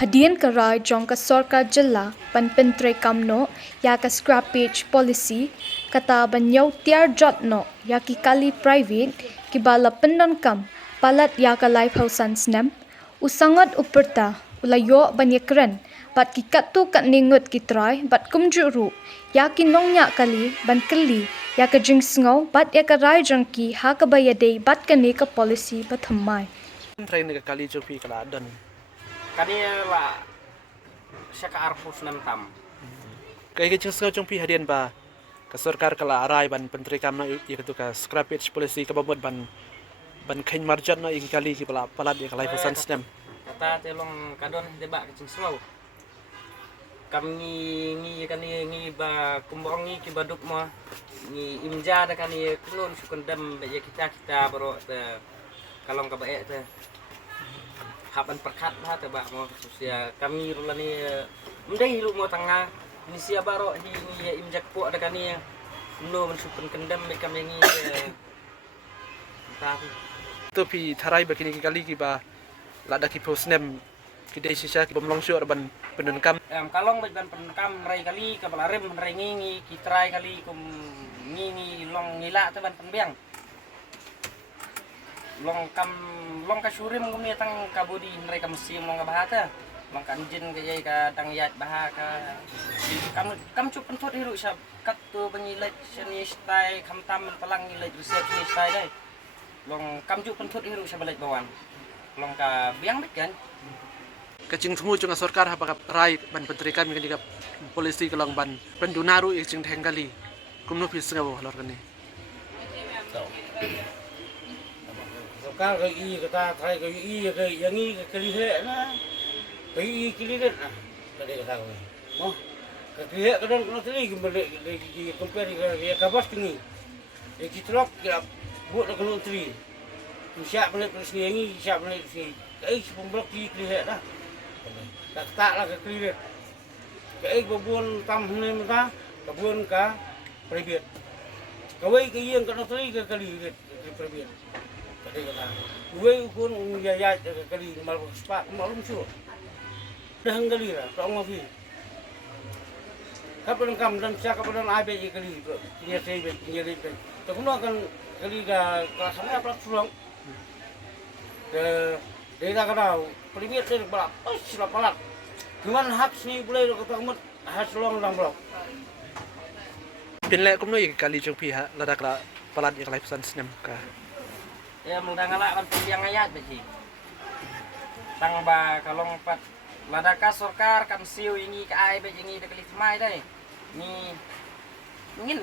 Hadian karai jong ka sorkar jilla pan pentre kamno ya ka scrappage policy kata banyau tiar jotno ya ki kali private ki bala pendon kam palat ya ka life house snam usangat uperta ulayo banyakran bat ki katu kat ningut ki try bat kumjuru ya ki nongnya kali ban kali ya ka jing sngo bat ya ka rai jong ki ha ka bayade bat ka ne ka policy bathammai train ke kali jopi kala dan kani la syaka arpus nam tam kai ke jeng jong pi hadian ba ka sarkar kala arai ban pentri kam na itu ka scrappage policy ka babot ban khain marjan na ing kali ki pala palat ya kalai pesan stem kata telong kadon deba kecing slow kami ngi ba kumbong ngi ki baduk mo ngi imja da kani kulun sukundam ya kita baro te kalong ka bae te hapan perkat lah te ba mo susia kami rulani mendai hilu mo tanga ni sia baro hi ngi imjak po da kani no men sukun kendam me kami ngi ta tu pi tharai ba kini kali ki ba lada ki posnem ki dei sisa ki bomlong syur ban pendon kam kalong ban pendon rai kali ka balarem rai ngi ki trai kali kum ngi long ngila te ban penbiang long ka syurim ngumi tang kabudi rai ka musim long ka bahata long kan jin ka yai ka dang yat bahaka kam cup pentut hiru sab kat tu banyilet seni stai kam tam palang ngilet resep ni stai dai long kam cup pentut hiru sab balet bawan long ka biang dik kan kacing tunggu jong sarkar ha ba rai ban pentri kam ni ka polisi kalong ban pendunaru ik jing theng kali kumno pi sngabo halor kani Sarkar ka i kata thai ka i ka yangi ka kali he na ka i kali det na ka de ka mo ka kali he ka don no tli ki bale ki compare ka bas tingi e ki trok ya buat ka no tli siap balik terus yangi siap balik si ka i pemblok ki kali he na ka tak la ka kali det ka i babun tam ne mata ka bun ka private ka wei ka yang ka no tli ka kali det private kali kata gue ukun ya kali malu sepak malu musuh dah kali lah tak ngafi kapan kam dan siapa kapan abe kali dia saya dia dia tak guna kan kali ka kelasnya apa sulang dia tak tahu primit dia berapa sila palat gimana hak sini boleh kata amat hak sulang dalam blok pinle kumno ik kali jong pi ha lada kala palat ya kalai pesan stem ka ya mengdangala kan yang ayat besi tang ba kalong pat ladaka sorkar kan siu ini ka ai be jingi de kali mai dai ni ingin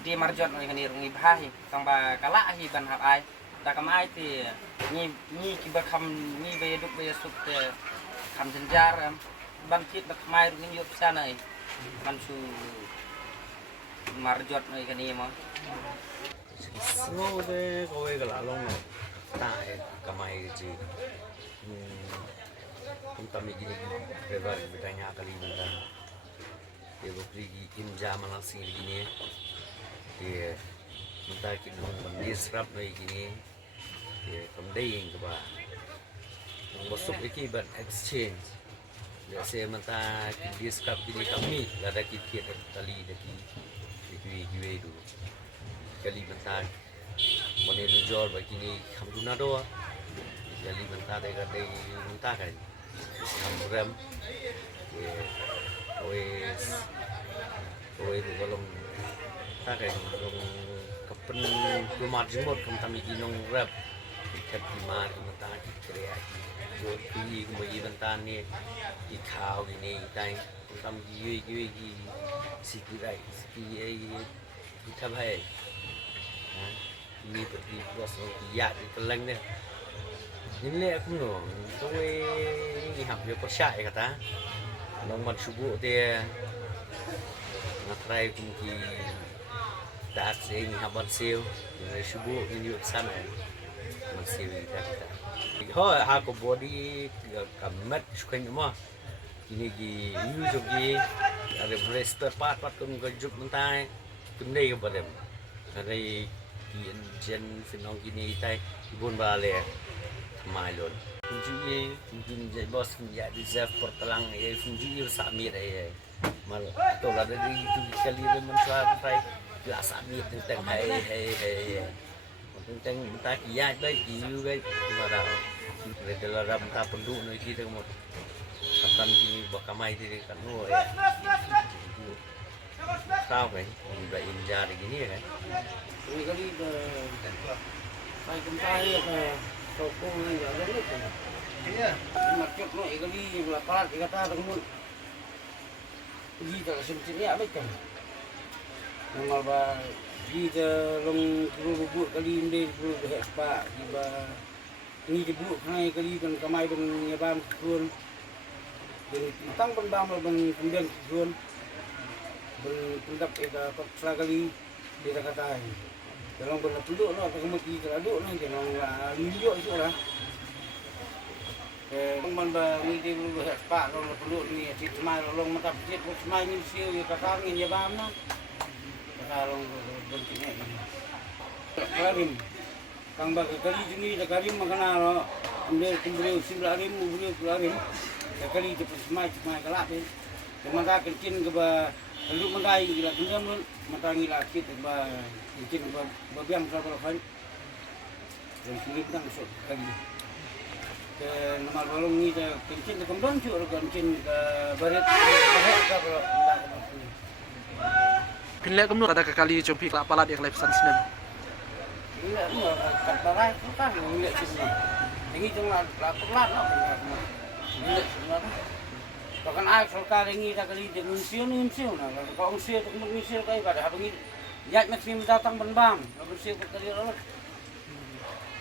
di marjot ngi ni rungi bahi tang ba kala hi ban hap ai ta kam ai ti ni ki ba kham ni be duk be suk te kham jenjar ban kit ba mai rungi yop sana ai man su marjot ngi kan ni mo Slow de kowe kala long no tae kamai ji kami gini bebar bertanya kali bentar dia pergi imja malang sing gini dia minta kita disrup lagi gini dia kembali ke bah masuk lagi ban exchange dia saya minta disrup gini kami ada kita kali lagi giwe dulu kali bentar mana jual begini kamu guna doa jadi bentar deh kata bentar kan kamu rem oe belum tak kan belum kapan rumah jemur kamu kami ginong rem ikat di mana bentar kita ya jual pilih kemudian bentar ni ikau ini tang kami giwe sikirai kita baik ini pergi bos ya di keleng deh ini aku no tôi ini học việc có chạy kata nong man subuh dia ngatrai kumki tak sing habat siu ini subuh ini sana masih kita ho aku body kamet suka mah ini gi use gi ada rester part kun gajuk mentai kemdai ke badam ada jen finong gini tai ibun bale Mylon. Funjuye, funjun jai bos funja deserve portalang ye funjuye samir ye. Mal tola dari itu kali dia mensuar fai dia samir tentang hai. Tentang entah kiai baik kiu baik mara. Redela ram ta pendu no kita mo. Kapan gini bakamai diri kan no ya. Sao vậy? Udah injar gini ya kan? Ini kali saya kembali ke toko yang ada itu. Iya. Market no kali belakang kata tengmun. Kita sempit ya baik kan. Normal ba kita long bubuk kali ini bubuk pak tiba ini bubuk hai kali kan kamai dong nyabam kun. Dan tentang bang kemudian kun. Berpendap kita selagi kita katain. Dalam benar penduk no, apa kemudian kita aduk no, jangan lunjuk itu lah. Teman bang ini dulu pak kalau penduk ni, si semai long mata pijat, semai ni siu kita kangin ya bang no. Kalau bentuknya ini. Karim, kang bagi kali ini karim makna no, ambil kembali simlah karim, beri karim. Kali itu semai kelak ni. Maka kencing ke lalu mengai gila kemudian mata gila kita kencing babiang kalau kan dan sulit tang sok kali ke nama balong ni kencing ke kemudian juga kencing ke barat kalau Pinlek kamu ada kali jumpi kelak palat yang lepesan senam. Gila ni kata rai kan gila semua. Ini cuma pelat no. Gila semua. Bahkan ai सरकार ini tak kali dengan siu nah kalau siu tu kemudian siu kaya pada hari ini ya maksimum datang benbang kalau siu berkali lalu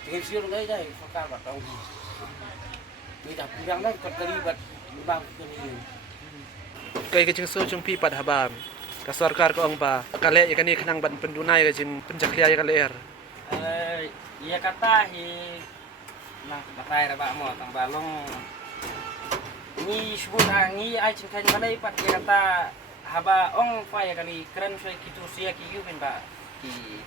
dengan siu kaya dah सरकार batang ini dah pinjang dah terlibat benbang ini Kay kecing so jumpi pad habam. Ka sarkar ko ang ba kale ikan ni kanang ban pendunai ka jim penjakliya ka leer. Iya kata nah batai rabak mo tang balong ni sebut ni ai cingkan balai pat dia kata haba ong fai kali keren soi kitu sia ki yu ben ba ki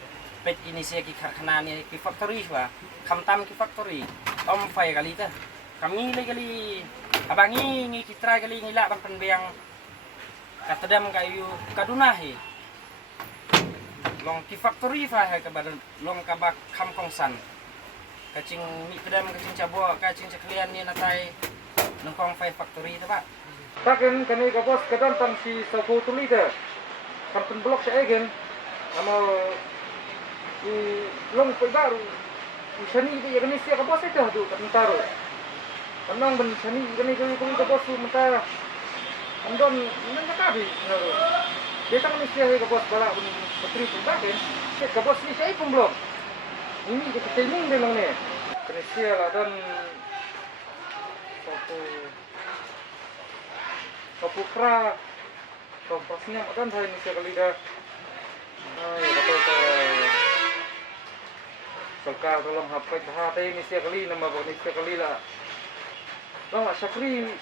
pet ini sia ki khana ni ki factory wa khamtam ki factory om fai kali ta kami le kali abang ni ki try kali ngila bang penbiang katadam kayu kadunahi long ki factory fa ha ka badan long ka bak kham kongsan kacing mi kedam kacing cabo kacing ceklian ni natai nongkong five factory itu pak. Takin kami ke bos kadang tang si sabu tuli dah. Kampung blok saya kan. Nama di long baru. Di sini dia kami siapa bos itu tu tentara. Kanang ben sini kami ke bos tu mentara. Andon nang kami. Dia tang kami siapa ke bos balak ben petri tu kan. Ke bos ni saya pun blok. Ini kita training dia long ni. Kami siapa dan Satu pra kompasnya makan saya ini sekali dah. Ya kata Sarkar tolong hapus hati ini sekali nama ini sekali lah. Lah Syakri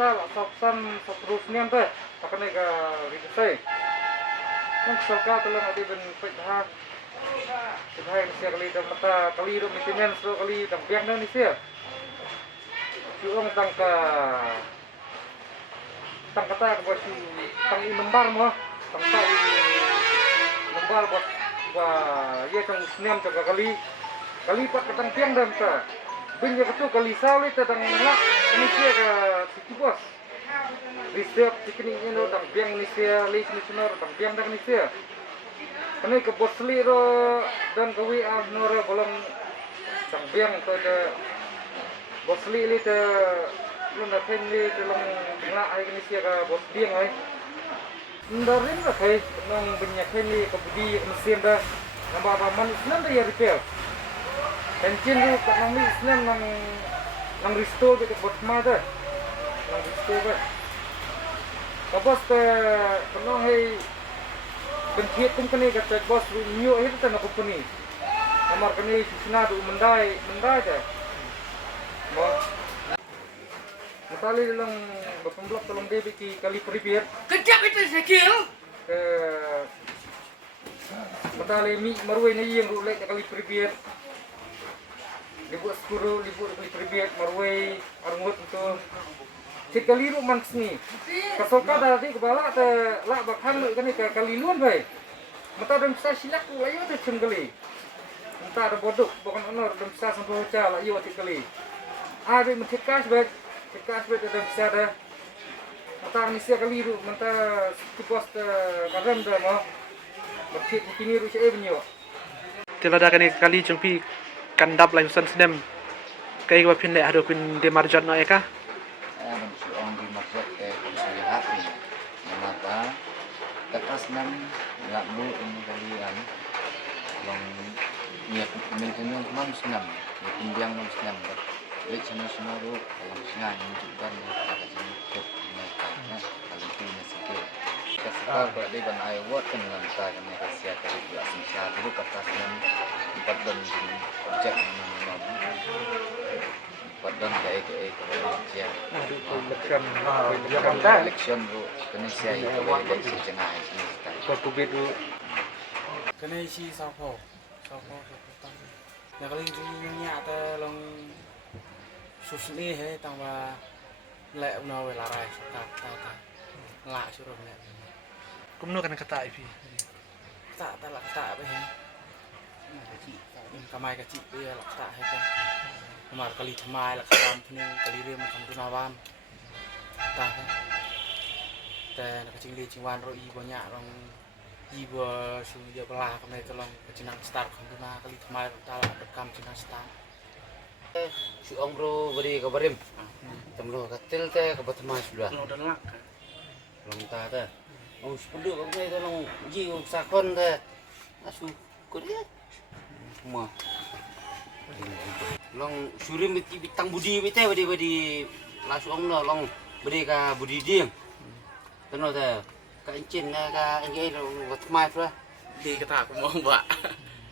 tak sabsan seterusnya tu. Akan ni ke itu saya. Sarkar tolong hati ben pecah. Pecah ini sekali dah mata kali itu maintenance tu kali tampiang dah ni sih. Juga tentang kata buat si tang lembar mah tentang lembar buat ya tang senam tu kali pat tentang tiang dan ta binnya tu kali sawit tentang nak ini dia ke si bos reserve tiknik ni tang tiang ni sia list ni senor tang tiang dah ni sia kami ke bos liro dan ke WA nora bolong tang tiang tu ada bos li te lung na pen li te lung na ai ni sia ka bos dieng ai ndarin la kai nong benya pen li ka budi mesin da namba ba man islam da ya repair pencin lu ka nang islam nang restore ke bos ma da nang restore ba ka bos te nong hei bentiet tum kani ka bos new hit ta na company namar kani sina du mendai da Matali dalam berpemblok tolong dia biki kali prepare. Kejap itu sekil. Matali mi marui ni yang rulek kali prepare. libur skuru libur pribet marway arngut itu sekali lu mansni kasoka dari kepala te lak bakhan kan ni kali luan bai mata dam sa silak layo te cenggali mata ada bodok bukan honor dam sa sampai cha layo te kali ada mencekas bai dam sa dah mata ni sia kali lu mata tipos te karam dah mau bercik kini ru saya benyo Tilada kali jumpi kandap lai husan snem kai wa pin le hado pin de marjat no eka dan seorang di masjid lihat ni mengapa kertas enam lalu ini kalian long ni mengenai enam senam ni pinjang enam senam lek sana semua tu dalam sengai menunjukkan ada sini cuk mereka kalau itu masih kesekal kalau dia ban air buat kan nanti kan mereka siap kali pula sisa dulu kertas enam empat dan objek Padang kayak Malaysia. Election tu kena siap eleksi cengai sini. Kena isi sapo petang. Nak kali ni ada long susni he tambah lek una we larai ta la suruh lek. kumno kan kata ipi Tak lah tak apa he. Kamai kecil dia lah tak he kan. Kemar kali thamai lah karam pening kali rim kam tunawan. Tak kan. Dan kecing li cingwan roi banyak orang jiwa sung dia belah kamai tolong kecinang start kam tuna kali thamai tak rekam cinang start. Si Om Bro beri kabarim. Temlo katil teh kabat mas sudah. Lo dan lak. Long ta teh. Oh sepuluh kau teh tolong jiu sakon teh. Asu kudia. Semua. Long surim bitang budi bete bedi lasu Om lo long beri ka budi dia. Temlo teh ka encin ka engge lo kabat mas sudah. Di kata aku mau mbak.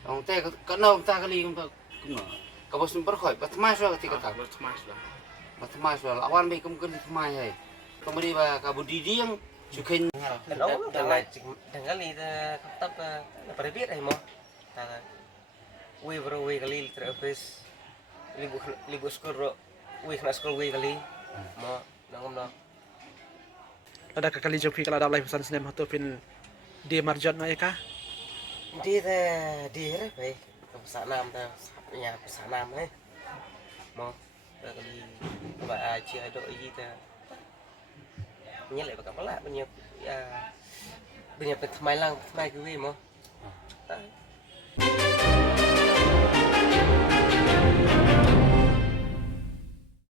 Long teh kena ta kali untuk kena. Kau bos berkhoi, batmas lah ketika tak. Batmas lah. Awan baik kamu kerja semai hai. Kemudian kamu didi yang sukain. Dengan ni tetap perbit ai mo. Ta we bro we kali terapis libu skor we kena skor we kali. Mo nangom no. ada kali jumpi kalau ada lai husan snem hatu pin de marjat no eka Di re bai. Pesan nam ta nhà pesan nam ấy. Mo kali ba aci ada gì ta. Nhớ lại các bạn bây giờ thay lang thay cái gì mà